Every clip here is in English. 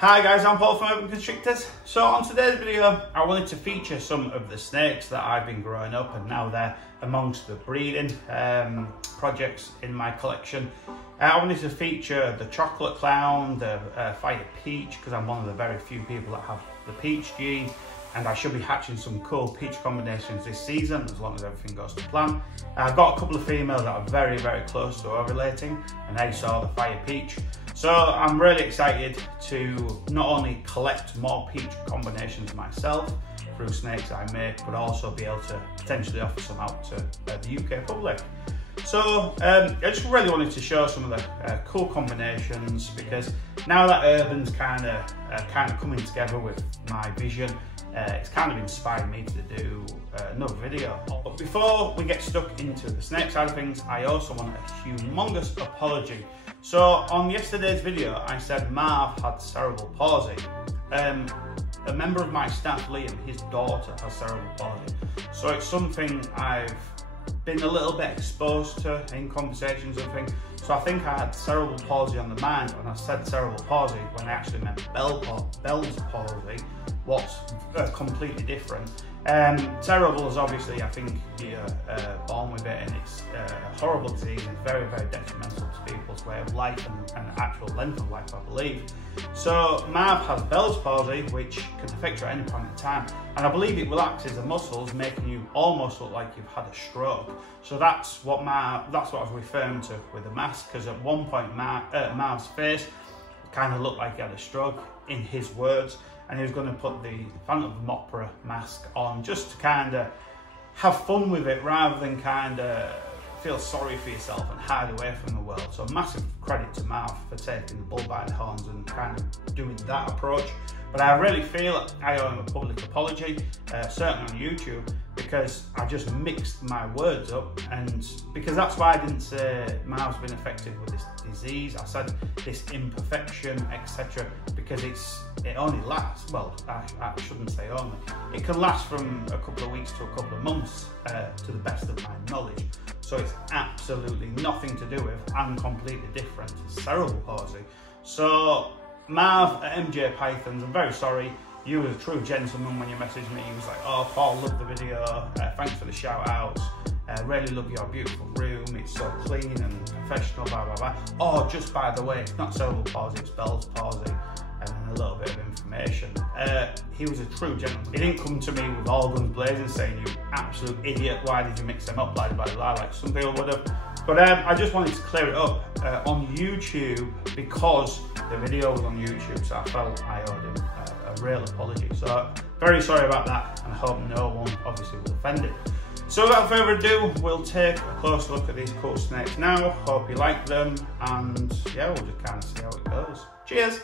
Hi guys, I'm Paul from Constrictors. So on today's video, I wanted to feature some of the snakes that I've been growing up and now they're amongst the breeding projects in my collection. I wanted to feature the Chocolate Clown, the Fire Peach, because I'm one of the very few people that have the peach gene, and I should be hatching some cool peach combinations this season as long as everything goes to plan. I've got a couple of females that are very, very close to ovulating, and they saw the Fire Peach. So I'm really excited to not only collect more peach combinations myself through snakes I make, but also be able to potentially offer some out to the UK public. So I just really wanted to show some of the cool combinations, because now that urban's kind of coming together with my vision, it's kind of inspired me to do another video. But before we get stuck into the snake side of things, I also want a humongous apology. So on yesterday's video, I said Marv had cerebral palsy. A member of my staff, Liam, his daughter has cerebral palsy. So it's something I've been a little bit exposed to in conversations and things. So I think I had cerebral palsy on the mind when I said cerebral palsy, when I actually meant Bell's palsy, what's completely different. Cerebral is obviously, I think you're born with it, and it's a horrible disease. It's very, very detrimental to people's way of life and actual length of life, I believe. So Marv has Bell's palsy, which can affect you at any point in time, and I believe it relaxes the muscles, making you almost look like you've had a stroke. So that's what I was referring to with the mask, because at one point Marv's face kind of looked like he had a stroke, in his words, and he was going to put the Phantom of Opera mask on just to kind of have fun with it, rather than kind of feel sorry for yourself and hide away from the world. So massive credit to Marv for taking the bull by the horns and kind of doing that approach. But I really feel I owe him a public apology, certainly on YouTube, because I just mixed my words up, and because that's why I didn't say Marv's been affected with this disease. I said this imperfection, etc., because it only lasts, well, I shouldn't say only, it can last from a couple of weeks to a couple of months, to the best of my knowledge. So it's absolutely nothing to do with, and completely different, cerebral palsy. So Marv at MJ Pythons, I'm very sorry. You were a true gentleman when you messaged me. He was like, "Oh, Paul, love the video. Thanks for the shout outs. Really love your beautiful room. It's so clean and professional, blah, blah, blah. Oh, just by the way, it's not cerebral palsy, it's Bell's palsy." And then a little bit of information. He was a true gentleman. He didn't come to me with all guns blazing saying, "You absolute idiot, why did you mix them up, blah, blah, blah," like some people would have. But I just wanted to clear it up on YouTube, because the video was on YouTube, so I felt I owed him a real apology. So very sorry about that, and I hope no one obviously was offended. So without further ado, we'll take a close look at these cool snakes now. Hope you like them, and yeah, we'll just kind of see how it goes. Cheers!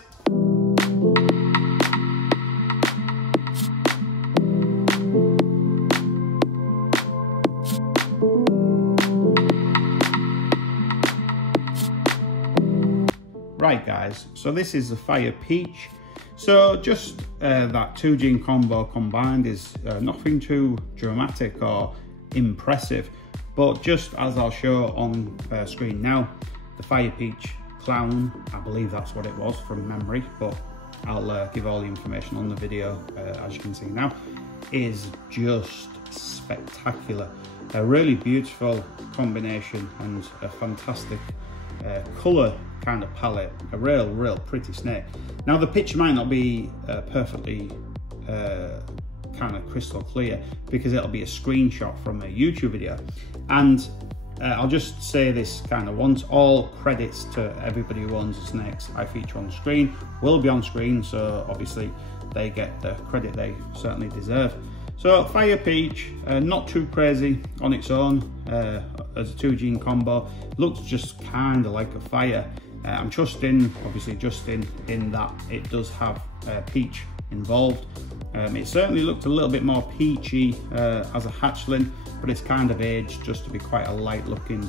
Right guys, so this is the Fire Peach. So just that 2 gene combo combined is nothing too dramatic or impressive, but just as I'll show on screen now, the Fire Peach Clown, I believe that's what it was from memory, but I'll give all the information on the video, as you can see now, is just spectacular. A really beautiful combination and a fantastic colour kind of palette, a real pretty snake. Now the picture might not be perfectly kind of crystal clear, because it'll be a screenshot from a YouTube video, and I'll just say this kind of once: all credits to everybody who owns the snakes I feature on screen will be on screen, so obviously they get the credit they certainly deserve. So Fire Peach, not too crazy on its own as a 2 gene combo, looks just kind of like a fire. I'm obviously trusting in that it does have peach involved. It certainly looked a little bit more peachy as a hatchling, but it's kind of aged just to be quite a light looking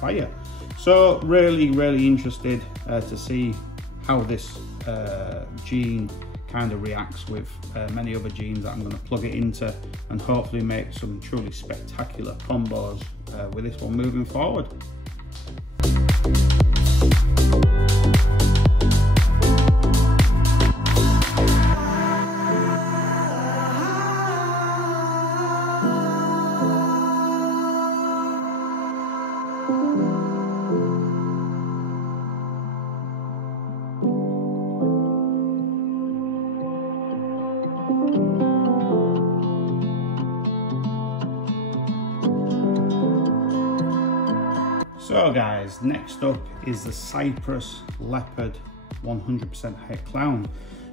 fire. So really interested to see how this gene kind of reacts with many other genes that I'm going to plug it into, and hopefully make some truly spectacular combos with this one moving forward. So guys, next up is the Cypress Leopard 100% het clown.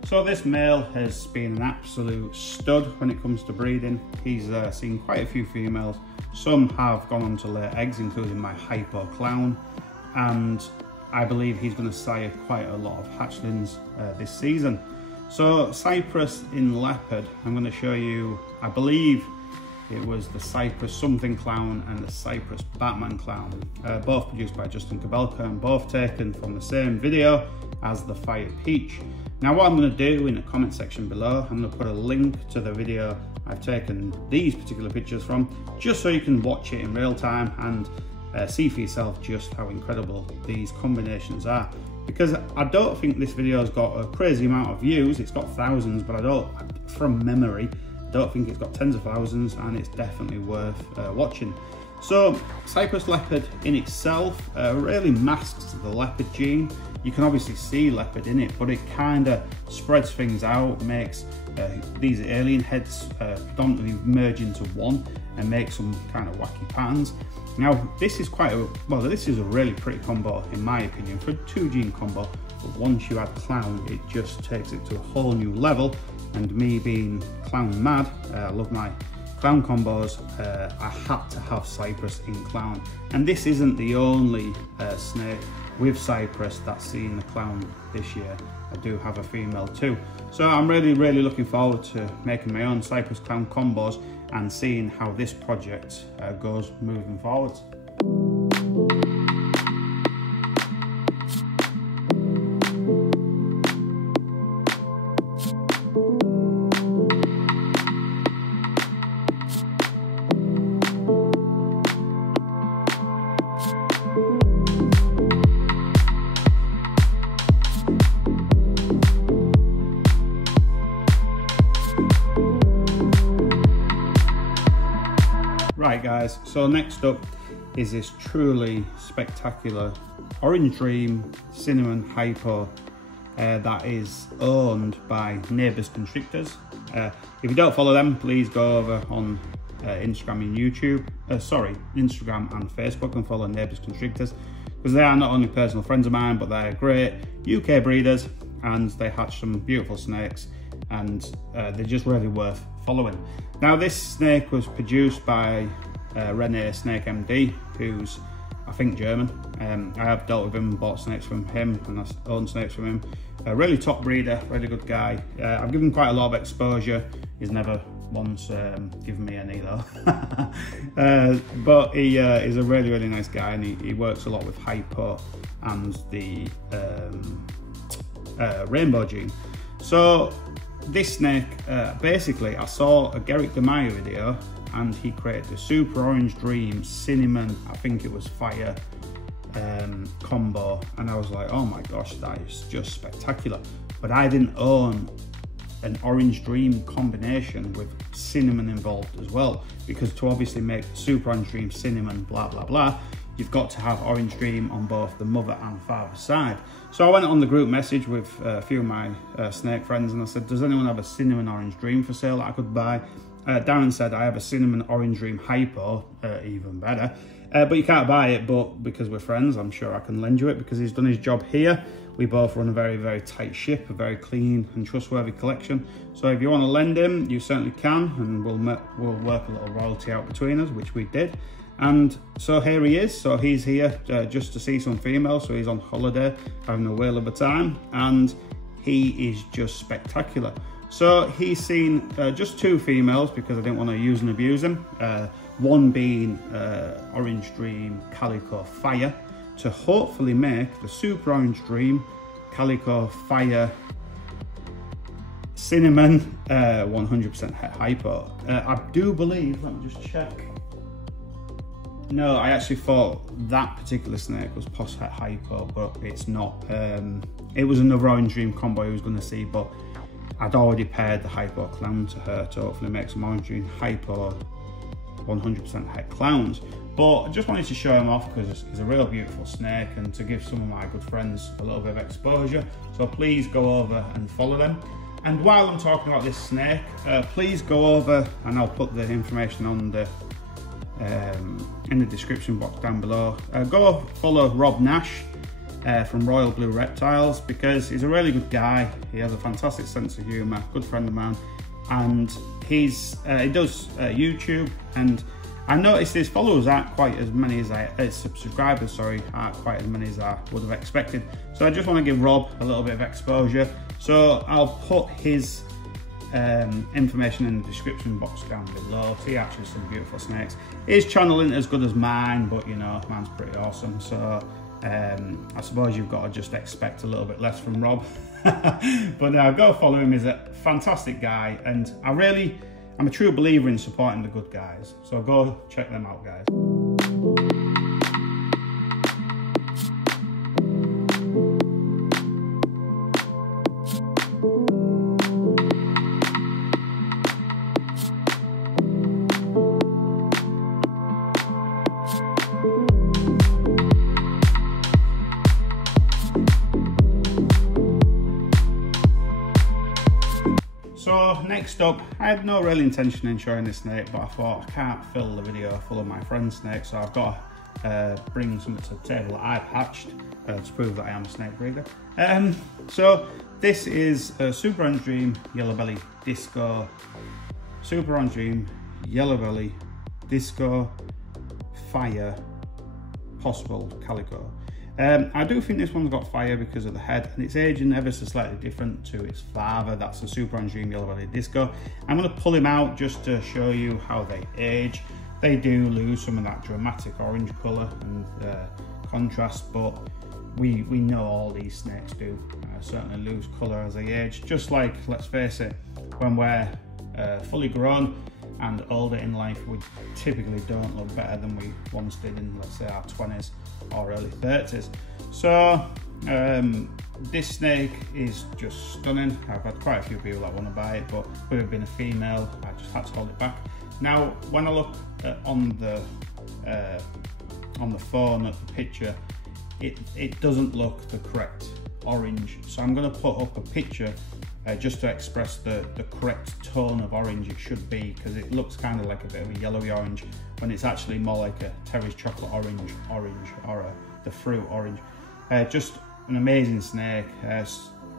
So this male has been an absolute stud when it comes to breeding. He's seen quite a few females. Some have gone on to lay eggs, including my hypo clown, and I believe he's going to sire quite a lot of hatchlings this season. So Cypress in Leopard, I'm going to show you, I believe it was the Cypress something clown and the Cypress Batman clown, both produced by Justin Cabelka and both taken from the same video as the Fire Peach. Now what I'm going to do in the comment section below, I'm going to put a link to the video I've taken these particular pictures from, just so you can watch it in real time and see for yourself just how incredible these combinations are. Because I don't think this video has got a crazy amount of views, it's got thousands, but I don't, from memory, I don't think it's got tens of thousands, and it's definitely worth watching. So Cypress Leopard in itself really masks the leopard gene. You can obviously see leopard in it, but it kind of spreads things out, makes these alien heads predominantly merge into one and make some kind of wacky patterns. Now this is this is a really pretty combo in my opinion for a 2-gene combo, but once you add clown it just takes it to a whole new level, and me being clown mad, I love my clown combos, I had to have Cypress in clown, and this isn't the only snake with Cypress that's seen the clown this year. I do have a female too, so I'm really looking forward to making my own Cypress clown combos and seeing how this project goes moving forward. Right guys, so next up is this truly spectacular Orange Dream Cinnamon Hypo that is owned by Neighbours Constrictors. If you don't follow them, please go over on Instagram and YouTube, Instagram and Facebook, and follow Neighbours Constrictors, because they are not only personal friends of mine, but they're great UK breeders and they hatch some beautiful snakes, and they're just really worth following. Now this snake was produced by Rene Snake MD, who's I think German. I have dealt with him and bought snakes from him, and I own snakes from him. A really top breeder, really good guy. I've given him quite a lot of exposure. He's never once given me any though. But he is a really nice guy, and he works a lot with hypo and the rainbow gene. So this snake, basically I saw a Garrick Demaya video and he created a Super Orange Dream Cinnamon, I think it was Fire combo, and I was like, oh my gosh, that is just spectacular. But I didn't own an Orange Dream combination with cinnamon involved as well, because to obviously make Super Orange Dream Cinnamon blah blah blah, you've got to have Orange Dream on both the mother and father side. So I went on the group message with a few of my snake friends and I said, does anyone have a Cinnamon Orange Dream for sale that I could buy? Darren said, I have a Cinnamon Orange Dream Hypo, even better. But you can't buy it, but because we're friends, I'm sure I can lend you it, because he's done his job here. We both run a very tight ship, a very clean and trustworthy collection. So if you want to lend him, you certainly can, and we'll work a little royalty out between us, which we did. And so here he is. So he's here just to see some females. So he's on holiday, having a whale of a time, and he is just spectacular. So he's seen just 2 females because I didn't want to use and abuse him. One being Orange Dream Calico Fire, to hopefully make the Super Orange Dream Calico Fire Cinnamon 100% hypo. I do believe, let me just check. No, I actually thought that particular snake was post het hypo, but it's not. It was another Orange Dream combo I was going to see, but I'd already paired the hypo clown to her to hopefully make some Orange Dream hypo 100% het clowns. But I just wanted to show him off because he's a real beautiful snake, and to give some of my good friends a little bit of exposure. So please go over and follow them. And while I'm talking about this snake, please go over, and I'll put the information on the in the description box down below. Go follow Rob Nash from Royal Blue Reptiles, because he's a really good guy. He has a fantastic sense of humour, good friend of mine, and he does YouTube, and I noticed his followers aren't quite as many as subscribers, sorry, aren't quite as many as I would have expected. So I just want to give Rob a little bit of exposure. So I'll put his information in the description box down below. See actually some beautiful snakes. His channel isn't as good as mine, but you know, mine's pretty awesome. So I suppose you've got to just expect a little bit less from Rob. But go follow him. He's a fantastic guy, and I'm a true believer in supporting the good guys. So go check them out, guys. So next up, I had no real intention in showing this snake, but I thought I can't fill the video full of my friend's snakes, so I've got to bring something to the table that I've hatched to prove that I am a snake breeder. So this is a Super Orange Dream Yellow Belly Disco, Super Orange Dream Yellow Belly Disco Fire Possible Calico. I do think this one's got fire because of the head, and it's aging ever so slightly different to its father. That's a Super Orange Dream Yellow Belly Disco. I'm going to pull him out just to show you how they age. They do lose some of that dramatic orange colour and contrast, but we know all these snakes do certainly lose colour as they age. Just like, let's face it, when we're fully grown and older in life, we typically don't look better than we once did in, let's say, our 20s or early 30s. So this snake is just stunning. I've had quite a few people that want to buy it, but with it being a female, I just had to hold it back. Now, when I look on the phone at the picture, it doesn't look the correct orange. So I'm going to put up a picture just to express the correct tone of orange it should be, because it looks kind of like a bit of a yellowy orange when it's actually more like a Terry's chocolate orange or the fruit orange. Just an amazing snake.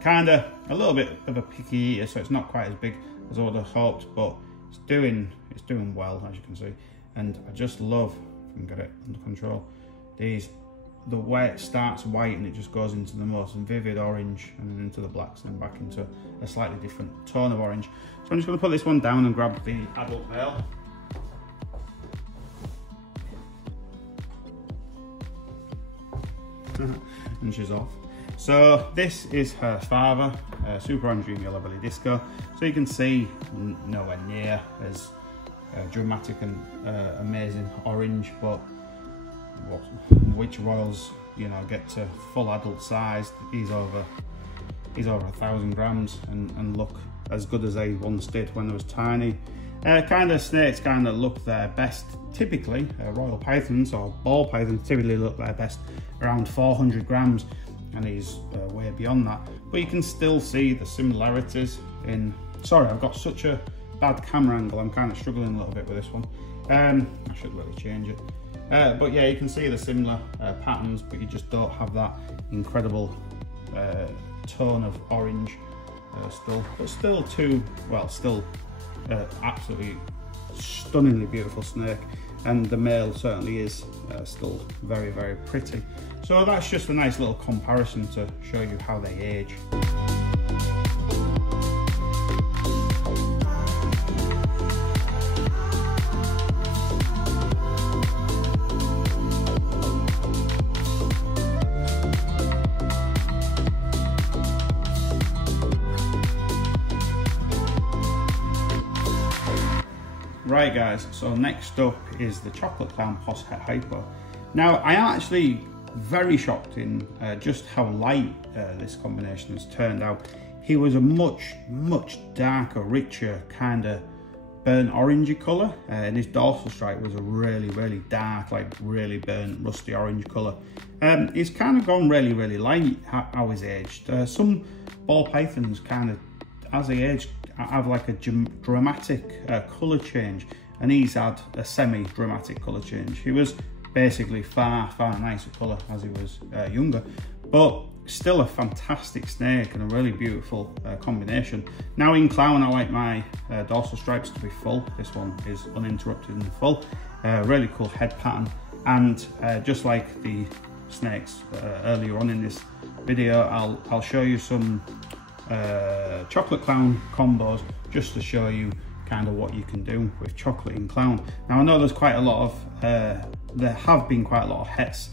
Kind of a little bit of a picky eater, so it's not quite as big as I would have hoped, but it's doing well, as you can see. And I just love, if I can get it under control, the way it starts white and it just goes into the most vivid orange and then into the blacks and then back into a slightly different tone of orange. So I'm just going to put this one down and grab the adult male. And she's off. So this is her father, Super Orange Dream Yellow Belly Disco. So you can see nowhere near as dramatic and amazing orange, but which royals, you know, get to full adult size. He's over 1,000 grams and look as good as they once did when they was tiny. Kind of snakes kind of look their best typically, royal pythons or ball pythons typically look their best around 400 grams, and he's way beyond that. But you can still see the similarities in, sorry, I've got such a bad camera angle, I'm kind of struggling a little bit with this one. I should really change it. But yeah, you can see the similar patterns, but you just don't have that incredible tone of orange still absolutely stunningly beautiful snake, and the male certainly is still very, very pretty. So that's just a nice little comparison to show you how they age. Right guys, so next up is the Chocolate Clown Poss Het Hypo. Now I am actually very shocked in just how light this combination has turned out. He was a much darker, richer, kind of burnt orangey colour, and his dorsal stripe was a really dark, like really burnt rusty orange colour. He's kind of gone really light how he's aged. Some ball pythons kind of, as they age, have like a dramatic colour change, and he's had a semi-dramatic colour change. He was basically far nicer colour as he was younger, but still a fantastic snake and a really beautiful combination. Now in clown, I like my dorsal stripes to be full. This one is uninterrupted and full. Really cool head pattern, and just like the snakes earlier on in this video, I'll show you some chocolate clown combos just to show you kind of what you can do with chocolate in clown. Now I know there's quite a lot of there have been quite a lot of hets,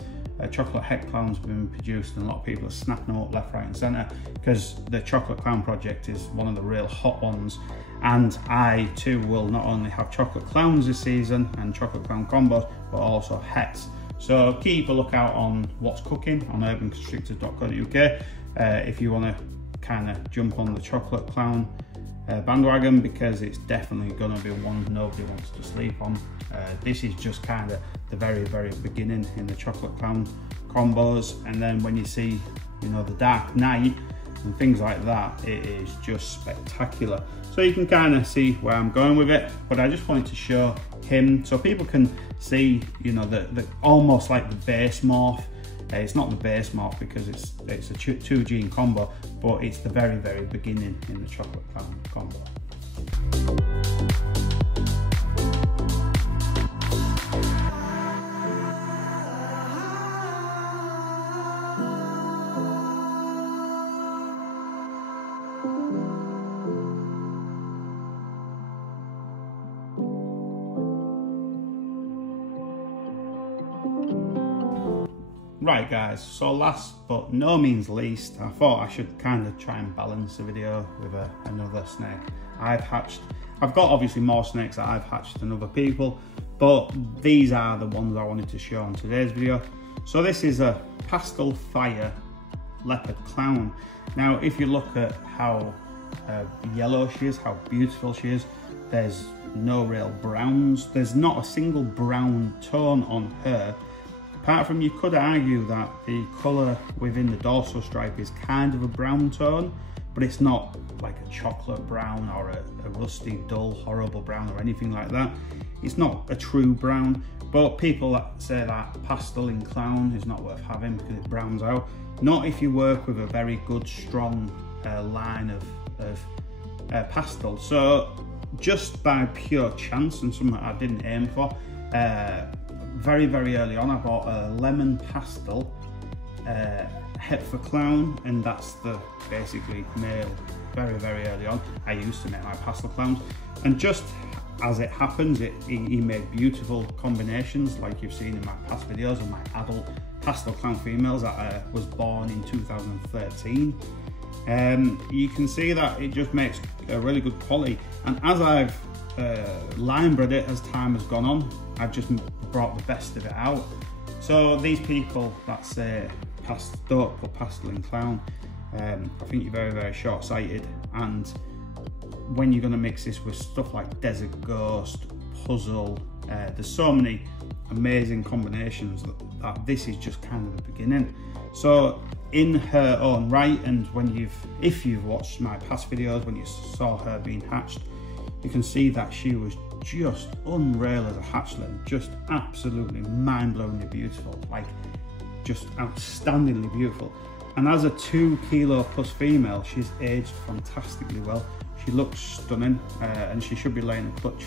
chocolate het clowns have been produced, and a lot of people are snapping them up left, right and centre because the chocolate clown project is one of the real hot ones. And I too will not only have chocolate clowns this season and chocolate clown combos, but also hets. So keep a lookout on what's cooking on urbanconstrictors.co.uk if you want to kind of jump on the chocolate clown bandwagon, because it's definitely going to be one nobody wants to sleep on. This is just kind of the very beginning in the chocolate clown combos, and then when you see, you know, the dark night and things like that, it is just spectacular. So you can kind of see where I'm going with it, but I just wanted to show him so people can see, you know, the almost like the base morph. It's not the base morph because it's a 2 gene combo, but it's the very beginning in the chocolate clown combo. Right guys, so last but no means least, I thought I should kind of try and balance the video with another snake I've hatched. I've got obviously more snakes that I've hatched than other people, but these are the ones I wanted to show on today's video. So this is a Pastel Fire Leopard Clown. Now if you look at how yellow she is, how beautiful she is, there's no real browns. There's not a single brown tone on her. Apart from, you could argue that the colour within the dorsal stripe is kind of a brown tone, but it's not like a chocolate brown or a rusty, dull, horrible brown or anything like that. It's not a true brown, but people that say that pastel in clown is not worth having because it browns out. Not if you work with a very good, strong line of pastel. So just by pure chance and something I didn't aim for, very early on I bought a lemon pastel het for clown, and that's the basically male. Very early on I used to make my pastel clowns, and just as it happens, he made beautiful combinations like you've seen in my past videos of my adult pastel clown females that was born in 2013. You can see that it just makes a really good quality, and as I've line bred it as time has gone on, I've just brought the best of it out. So these people that say don't put pastel in clown, I think you're very short-sighted. And when you're going to mix this with stuff like Desert Ghost, Puzzle, there's so many amazing combinations that this is just kind of the beginning. So in her own right, and if you've watched my past videos, when you saw her being hatched, you can see that she was just unreal as a hatchling, just absolutely mind-blowingly beautiful, like just outstandingly beautiful. And as a 2 kilo plus female, she's aged fantastically well. She looks stunning, and she should be laying a clutch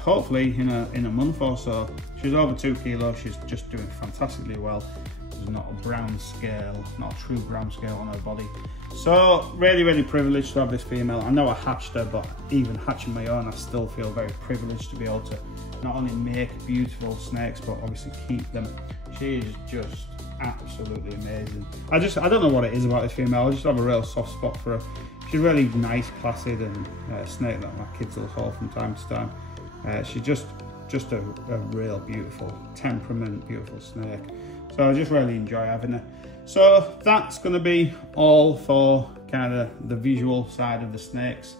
hopefully in a month or so. She's over 2 kilos, she's just doing fantastically well. There's not a brown scale, not a true brown scale on her body. So really privileged to have this female. I know I hatched her, but even hatching my own, I still feel very privileged to be able to not only make beautiful snakes, but obviously keep them. She is just absolutely amazing. I don't know what it is about this female. I just have a real soft spot for her. She's really nice, placid, and a snake that my kids will hold from time to time. She's just a real beautiful temperament, beautiful snake. So I just really enjoy having her. So that's going to be all for kind of the visual side of the snakes.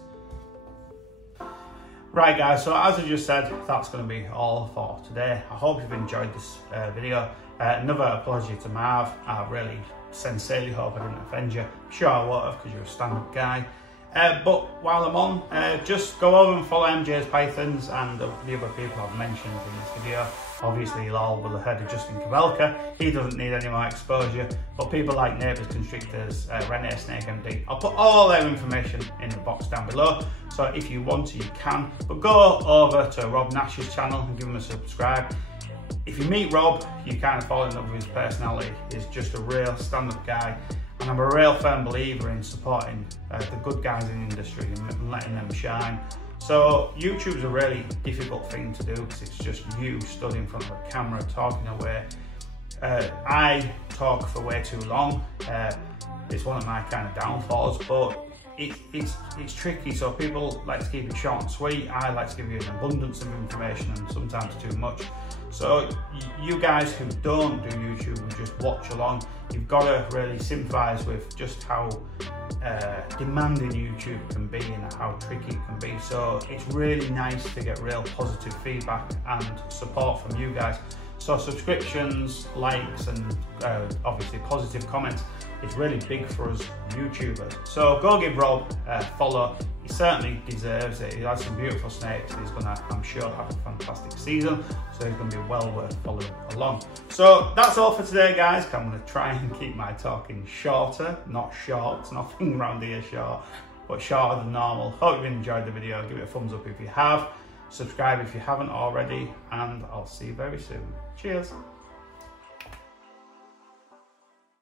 Right guys, so as I just said, that's going to be all for today. I hope you've enjoyed this video. Another apology to Marv. I really sincerely hope I didn't offend you. I'm sure I won't have, because you're a stand-up guy. But while I'm on, just go over and follow MJ's Pythons and the other people I've mentioned in this video. Obviously, you all will have heard of Justin Kabelka. He doesn't need any more exposure. But people like Neighbours Constrictors, Rene Snake MD, I'll put all their information in the box down below. So if you want to, you can. But go over to Rob Nash's channel and give him a subscribe. If you meet Rob, you kind of fall in love with his personality. He's just a real stand-up guy. And I'm a real firm believer in supporting the good guys in the industry and letting them shine. So YouTube's a really difficult thing to do because it's just you stood in front of a camera talking away. I talk for way too long. It's one of my kind of downfalls, but it's tricky. So people like to keep it short and sweet. I like to give you an abundance of information and sometimes too much. So you guys who don't do YouTube and just watch along, you've got to really sympathise with just how demanding YouTube can be and how tricky it can be. So it's really nice to get real positive feedback and support from you guys. So subscriptions, likes, and obviously positive comments is really big for us YouTubers. So go give Rob a follow. He certainly deserves it. He has some beautiful snakes. He's gonna, I'm sure, have a fantastic season. So he's gonna be well worth following along. So that's all for today, guys. I'm gonna try and keep my talking shorter, not short. Nothing around here short, but shorter than normal. Hope you've enjoyed the video. Give it a thumbs up if you have. Subscribe if you haven't already, and I'll see you very soon. Cheers.